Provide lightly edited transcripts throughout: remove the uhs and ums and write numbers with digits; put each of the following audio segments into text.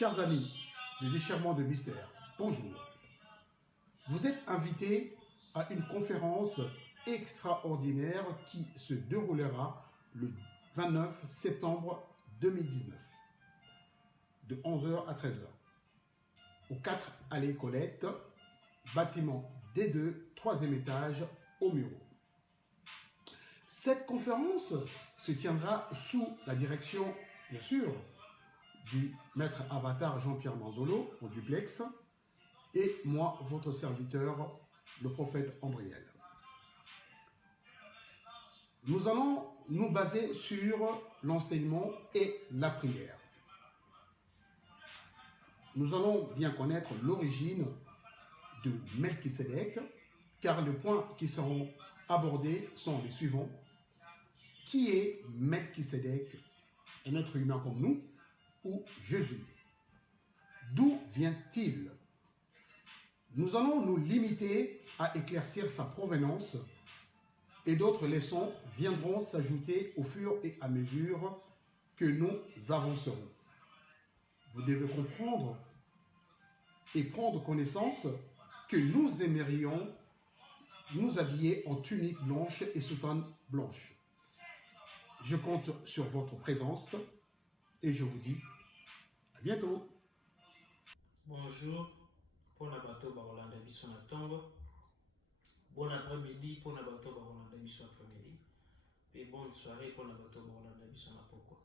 Chers amis du déchirement de mystère, bonjour. Vous êtes invités à une conférence extraordinaire qui se déroulera le 29 septembre 2019 de 11h à 13h au 4 Allée Colette, bâtiment D2, 3e étage, au Muro. Cette conférence se tiendra sous la direction, bien sûr, du maître avatar Jean-Pierre Manzolo au duplex et moi, votre serviteur, le prophète Ambriel. Nous allons nous baser sur l'enseignement et la prière. Nous allons bien connaître l'origine de Melchisédek, car les points qui seront abordés sont les suivants. Qui est Melchisédek, un être humain comme nous, ou Jésus? D'où vient-il? Nous allons nous limiter à éclaircir sa provenance et d'autres leçons viendront s'ajouter au fur et à mesure que nous avancerons. Vous devez comprendre et prendre connaissance que nous aimerions nous habiller en tunique blanche et soutane blanche. Je compte sur votre présence et je vous dis à bientôt. Bonjour, pour la bateau Barolanda Bisson à Tongo. Bon après-midi pour la bateau Barolanda Bisson après-midi. Et bonne soirée pour la bateau Barolanda Bisson à Poko.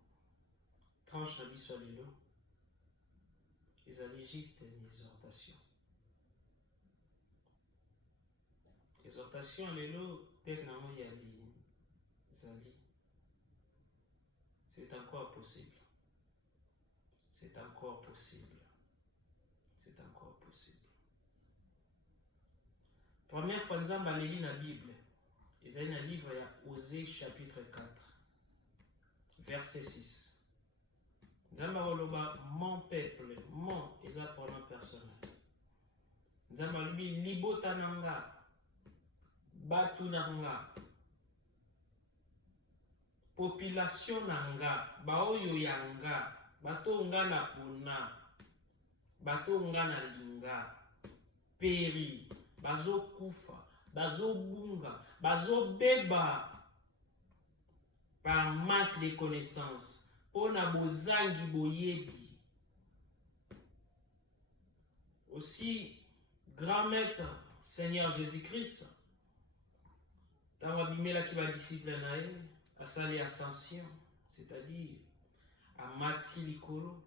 Tranche la Bisson à l'élo. Ils allaient juste une exhortation. Exhortation à l'élo, techniquement il y a des alliés. C'est encore possible. C'est encore possible. C'est encore possible. Première fois, nous avons lu la Bible. Ils ont un livre, il y a Osée chapitre 4, verset 6. Nous avons lu mon peuple, mon, ils ont pronom personnel. Nous avons lu Libota Nanga, Batu Nanga, population Nanga, Baoyo Yanga, Bato Ngana Puna, Bato Ngana Linga, Peri, Bazo Kufa, Bazo Bunga, Bazo Beba, par manque de connaissances, Pona Bozangi Boyebi. Aussi, grand maître, Seigneur Jésus-Christ, dans la Bible qui va disciple à saler ascension, c'est-à-dire à Mati Likolo,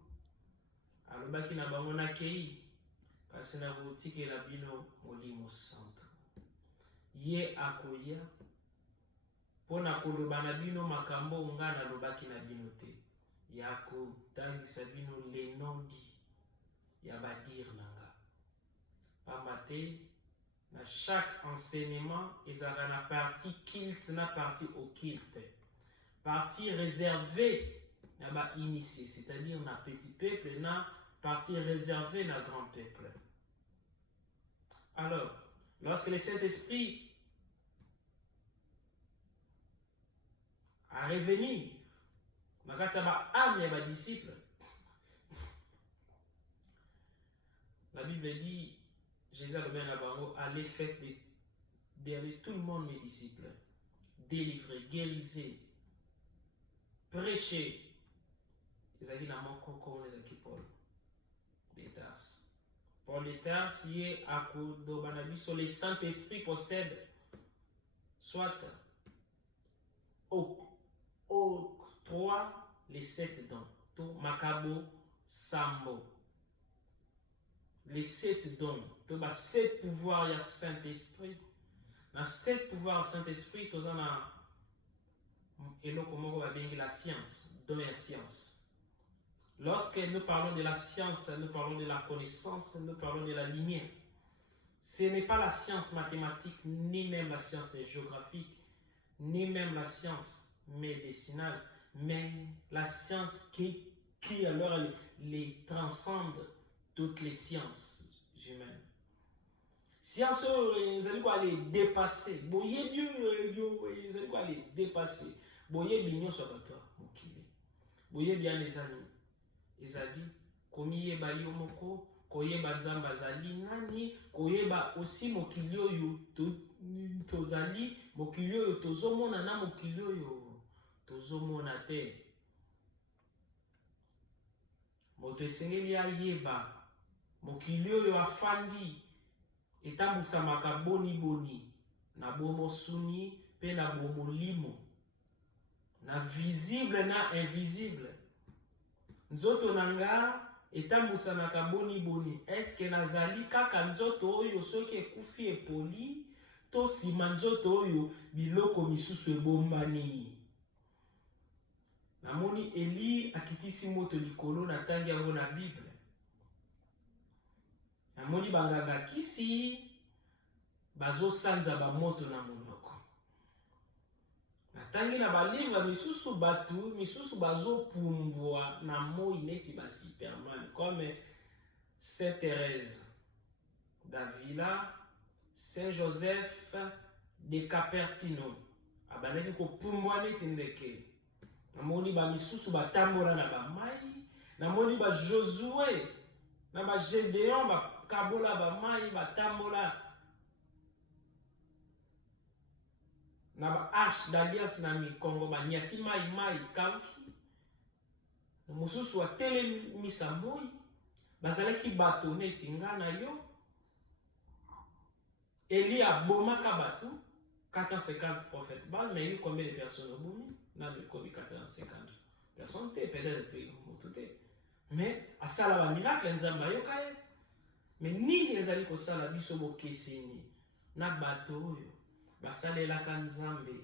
à l'obaki na bangona kei, kasi na boutique la bino molimo santo. Ye akoya, pona koloba na bino makambo nga na lobaki na bino te. Yako tangisa bino le nondi, ya badir nanga. Pamate, na chaque enseignement, ils ont la partie kilt, na partie occulte. Partie réservée, na initié, c'est-à-dire na petit peuple, na partie réservée na grand peuple. Alors, lorsque le Saint-Esprit a revenu, na kataba âme et disciples, la Bible dit, Jésus a le là-bas, allez faire d'aller tout le monde mes disciples, délivrer, guérir, prêcher. Ils ont dit la mort comme les équipes des tasses. Pour les tasses, il y a à sur le Saint-Esprit possède soit au 3, les 7 dons, tout Makabo, Sambo. Les 7 dons, tout bas 7 pouvoirs, il y a Saint-Esprit. Dans 7 pouvoirs Saint-Esprit, tout ça et là, comment on va bien la science, dans la science. Lorsque nous parlons de la science, nous parlons de la connaissance, nous parlons de la lumière. Ce n'est pas la science mathématique, ni même la science géographique, ni même la science médicinale, mais la science qui alors les transcende toutes les sciences humaines. Science, ils allaient quoi les dépasser. Boyez Dieu, ils allaient quoi les dépasser. Boyez bien sur toi, mon kili. Boyez bien les amis. Ils ont dit komiyeba yo moko, koyeba nzambe azali nani, koyeba aussi mokili oyo tozali, mokili oyo tozomona na mokili oyo tozomona te. Moto esengeli ayeba mokili oyo afandi etambusamaka boni na bomosuni pe na bomolimo, na visible na invisible. Nzoto nanga etambusamaka boni. Eske nazali kaka nzoto oyo soki ekufi epoli, to sima nzoto oyo biloko misusu ebombani. Namoni Eli akitisi moto likolo na tangi yango na Bible. Namoni banganga kisi bazo sanza ba moto na monoko. Natangi na balivre misusu batu, misusu bazo pumbwa na moi neti ba Superman, comme Sainte Thérèse d'Avila, Saint Joseph de Capertino. Abanaki ko pumbwa neti ndeke. Namoni ba misusu batambola na ba mai, namoni ba Josué na ba Gédéon ba kabola ba mai batambola na ba Arche d'Alliance na Mikongo ba nyati mai kauki. Mususu atele misa moi bazalaki bato neti ngana yo. Eli abomaka bato 450 prophètes. Mais il y a combien de personnes au bout? N'a de quoi 450 personnes, peut-être tout. Mais à ça la miracle nzamba yokaye. Mais ni les ali ko sala biso bo keseni na bato oyo basalela ka nzambe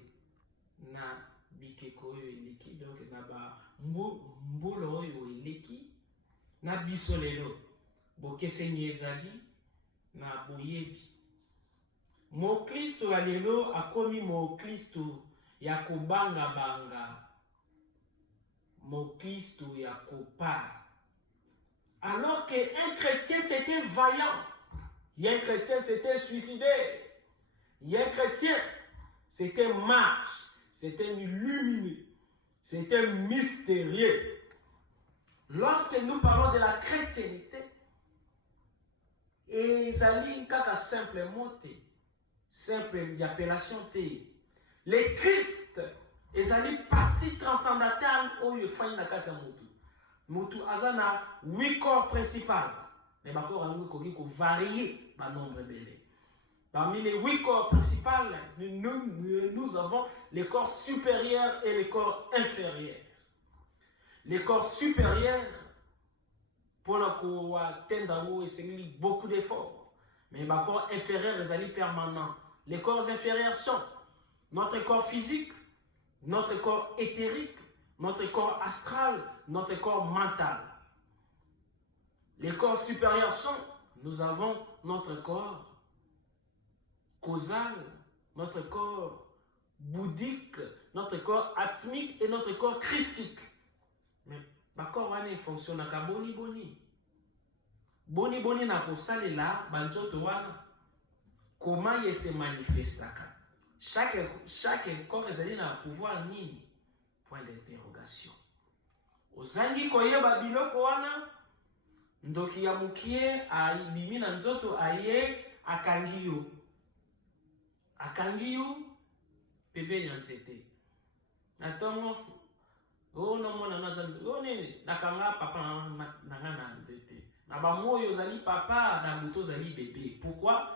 na bikeko oyo eleki, donc na ba mbolo oyo eleki na biso lelo bo keseni ezali na boyebi. Mo Kristo alelo akomi mo Kristo ya kobanga, mo Kristo ya kopa. Alors qu'un chrétien c'était vaillant, un chrétien c'était suicidé, un chrétien c'était marche, c'était illuminé, c'était mystérieux. Lorsque nous parlons de la chrétienté, et ezali kaka simplement simple d'appellation té. Les Christ, ezali partie transcendantale oyo fani na kati ya mutu. Mutu azana 8 corps principaux. Mais ba corps ango koki ko varier ba nombre belé. Parmi les 8 corps principaux, nous avons les corps supérieurs et les corps inférieurs. Les corps supérieurs pour la ko atteindre et beaucoup d'efforts. Mais les corps inférieurs ezali permanent. Les corps inférieurs sont notre corps physique, notre corps éthérique, notre corps astral, notre corps mental. Les corps supérieurs sont, nous avons notre corps causal, notre corps bouddhique, notre corps atmique et notre corps christique. Mais le corps fonctionne à boni. Boni na kosalela banzoto wana. Comment il se manifeste? Chaque corps ezali na pouvoir nini? Point d'interrogation. Ozangi koyeba biloko wana, ndoki ya mukie aibimi na nzoto aye akangiyo. Akangiyo bebe nyanzete. Natongo no mona nazambi. Nene nakanga papa nanga na nzete. Na ba moyo zali papa na buto zali bébé. Pourquoi?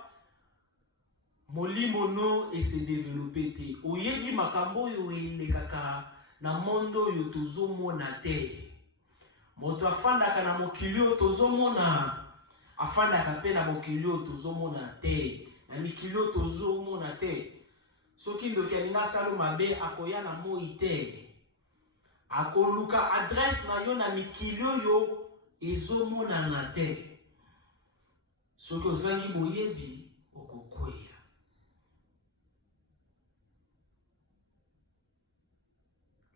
Molimono et se développer te. Oyebi makambo yo elekaka na mondo yo tozomona te. Moto afandaka na mokili yo tozomona. Afandaka pe na mokili yo tozomona te. Na mikili yo tozomona te. Soki ndoki alinga salo mabe akoya na moi te. Akoluka adresse na yo na mikili yo ezomona na te. Soki ozangi boyebi okokweya.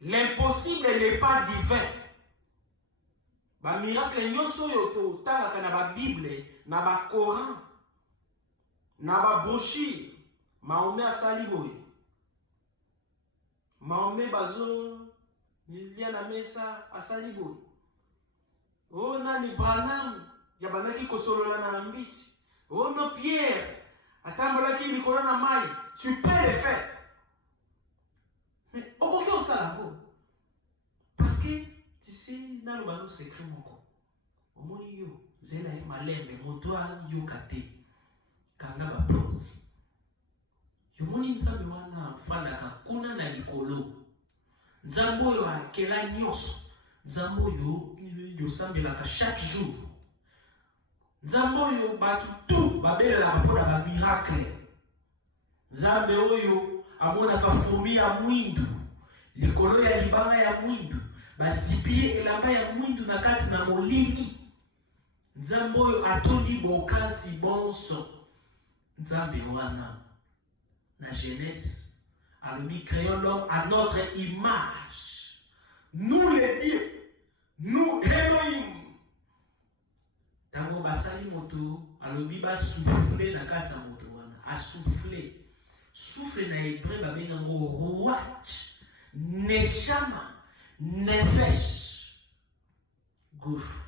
L'impossible n'est pas divin. Ba miracle nyoso yo to talaka na ba Bible, na ba Coran, na ba brochure, Mahomet asali boye. Mahomet bazo nilia na mesa asali boye. Oh nani Branham yabanaki kosolola na mbisi. Oh non Pierre atambolaki likolo na mai. Tu peux le faire. Mais okoki osala ngo. Parce que tu sais na lo bano secret moko. Omoni yo zela malembe moto yo kate. Kanga ba plot. Yomoni nzambe wana fandaka kuna na likolo. Nzambe oyo akela nyonso. Nzambe oyo yosambelaka chaque jour. Nzambe oyo batu tout babelelaka mpona ba miracle. Nzambe oyo amonaka fourmi ya mwindu. Likolo ya libanga ya mwindu. Basipie elamba ya mwindu na kati na molini. Nzambe oyo atondi bokasi bonso. Nzambe wana la Genèse, alobi créons l'homme à notre image. Nous les dieux, nous Elohim. Tango basali moto, alobi ba souffler na kati ya moto wana, a souffler. Souffler na hébreu ba benga ngo ruach, neshama, nefesh. Gouffre.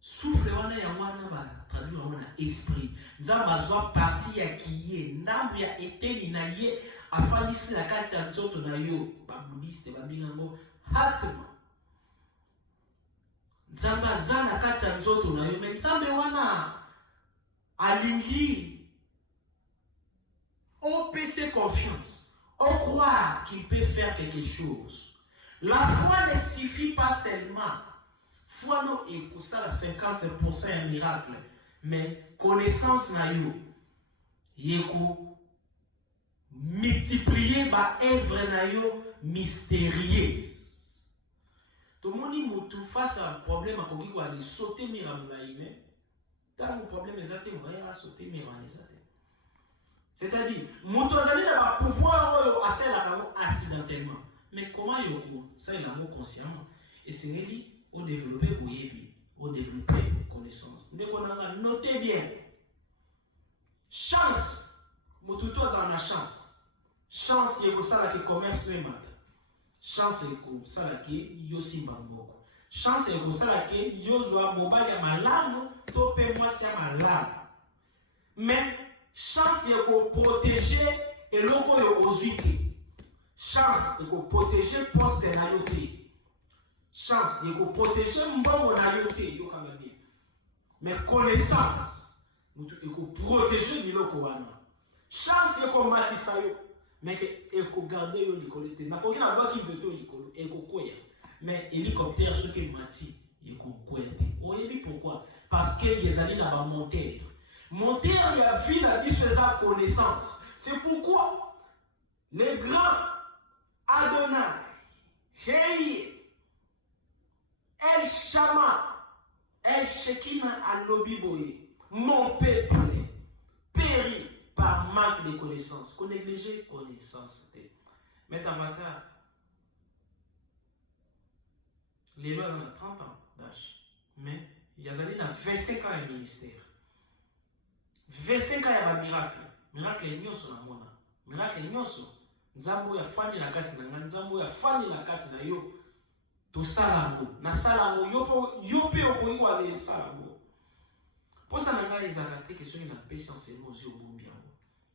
Souffle wana ya wana ba traduire wana esprit. Nzamba azwa parti ya kiye, ndambu ya eteli na ye afandisi na kati ya nzoto na yo. Ba bouddhiste ba binga ngo hatma. Nzamba aza na kati ya nzoto na yo, mais nzambe wana alingi on peut se confiance, on croit qu'il peut faire quelque chose. La foi ne suffit pas seulement. Foi non est pour ça 50% un miracle, mais connaissance na yo yeko multiplier ba œuvre na yo mystérieuse. Tout le monde mutu face à un problème akoki ko aller sauter miracle na ime. Tant le problème exacté va sauter miracle exacté. C'est-à-dire mutu azali na ba pouvoir oyo asala accidentellement. Mais comment yoko ça il a mot consciemment et c'est lui au développer Boyebi, au développer connaissance. Mais qu'on a noté bien. Chance, motuto a la chance. Chance, il y a ça qui commerce le mat. Chance, il y a ça qui yosi bamboko. Chance, il y a ça qui yozwa mobile ya malamu, tope moi c'est malamu. Mais chance, il y a protéger et loko yo ozuki. Chance, il y a protéger poste na yote. Chance, il faut protéger mbongo na yote yo kambi. Mais connaissance, il faut protéger biloko wana. Chance il faut matisa yo, mais il faut garder yo likolete. Na koki na ba ki nzeto likolo, il faut koya. Mais hélicoptère ce qui mati, il faut koya. Oyebi pourquoi? Parce que les alliés na ba monter. Monter la vie na biso sa connaissance. C'est pourquoi les grands Adonai, hey El Shama, El Shekina Alobiboye, mon peuple périt par manque de connaissances. Qu'on néglige connaissance. Mais avatar, les lois ont 30 ans d'âge. Mais il y a 25 ans de ministère. 25 ans il y a un miracle. Miracle est nyoso na mona. Miracle est nyoso. Nzambo ya fani na kati na nzambo ya fani na kati na yo. To salamo na salamo yope okoyi wale salamo posa na ngai ezala te question na patience émotion bombia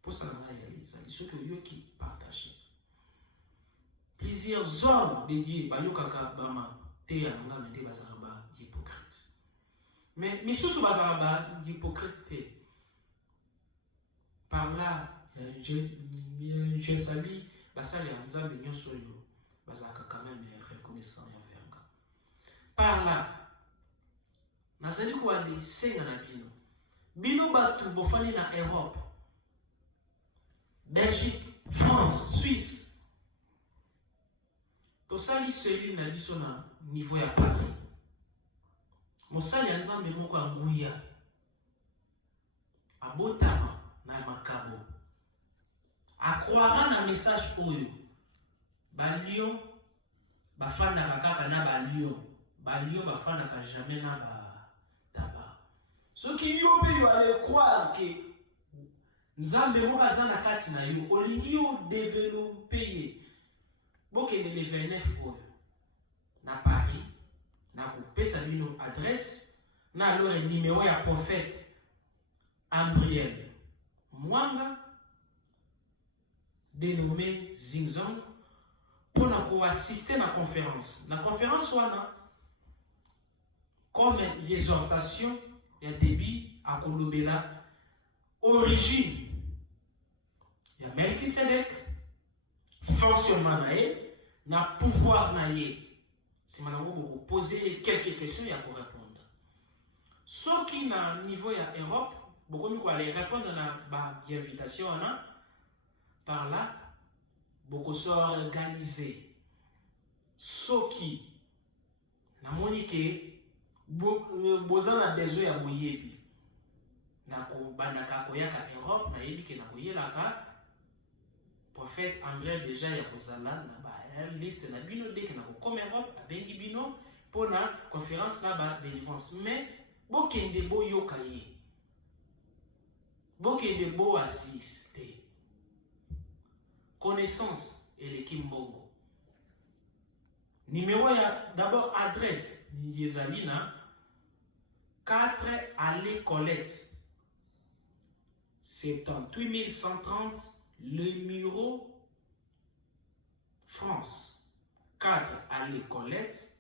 posa na ngai ali ça ce que yo qui partage plusieurs hommes dédiés ba yokaka bama te ya nga mende bazala ba hypocrite mais misusu bazala ba hypocrite te par là je salue basali ya nzambe nyonso yo bazala quand même reconnaissant. Par là, nazali ko ali senga na bino. Bino batu bofani na Europe, Belgique, France, Suisse. To sali seli na biso na niveau ya Paris. Mosali ya nzambe moko anguya. Abotama na makabo. Akroira na message oyo. Ba lion bafanda kaka na ba lion. Balio bafana ka jamais na ba taba. Ce qui yo pe yo aller croire que nzambe mo bazana kati na yo olingi yo développer boke de le 29 oyo na Paris na kopesa bino adresse na alors numéro ya prophète Ambriel Mwanga dénommé Zingzong pour assister à la conférence. La conférence wana comme l'exhortation et débit à Kolobela origine il y a Melchisedec fonctionnement naé na pouvoir naé. Si madame vous poser quelques questions il y a pour répondre. Ce qui na niveau ya Europe beaucoup mieux aller répondre à la invitation par là beaucoup sont organisés. Ce qui na monique besoin a besoin ya boyebi na ko bandaka koyaka Europe na yebi ke na koyelaka prophète André déjà ya kozala na ba liste na bino dès que na ko comme Europe abengi bino pour na conférence là ba délivrance mais bokende boyoka ye bokende bo assister connaissance et l'équipe Mbongo numéro ya d'abord adresse Yezalina 4 allée Colette 78 130 Le Muro France 4 allée Colette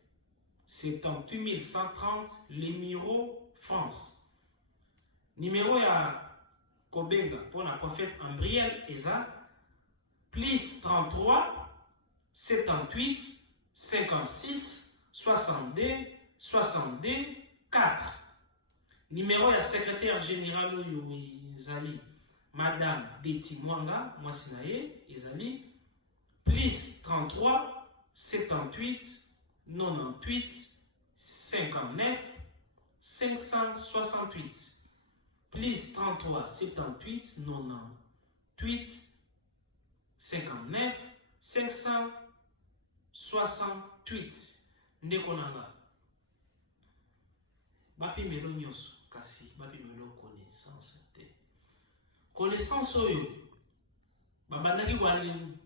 78 130 Le Muro France numéro ya Kobenga pour la prophète Ambriel Eza plus 33 78 56 62 62 4 numéro ya secrétaire général Zali Madame Betty Mwanga Mwasinaye Ezali plus 33 78 98 59 568 plus 33 78 98 59 568 ndekonanga bapi melo nyonso kasi bapi melo connaissance te connaissance oyo babandaki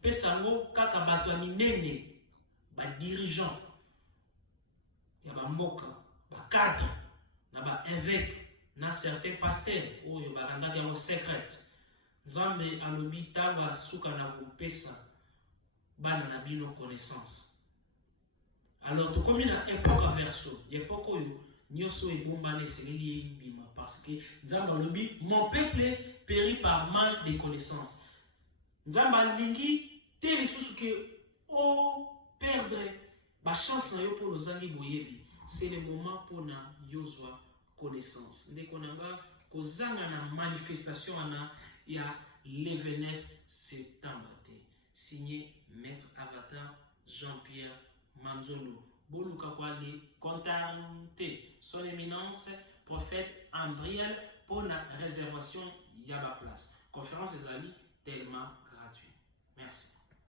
pesa ngo kaka bato ya minene ba dirigeant ya ba mboka ba cadre na ba évêque na certains pasteurs oyo bakandaki yango secret Nzambe alobi tawa suka na kopesa bana na bino connaissance. Alors to komi na époque verso, époque oyo nyoso ebombane seleli bima parce que Nzambe alobi mon peuple périt par manque de connaissance. Nzambe alingi te lisusu ke o perdre ba chance na yo pour ozangi boyebi. C'est le moment pour na yozwa connaissance. Ndeko nanga kozanga na manifestation ana il y a le 29 septembre. Signé Maître Avatar Jean-Pierre Manzolo. Boluka Kwali, contactez son éminence, prophète Ambriel, pour la réservation Yaba Place. Conférence Ezali, tellement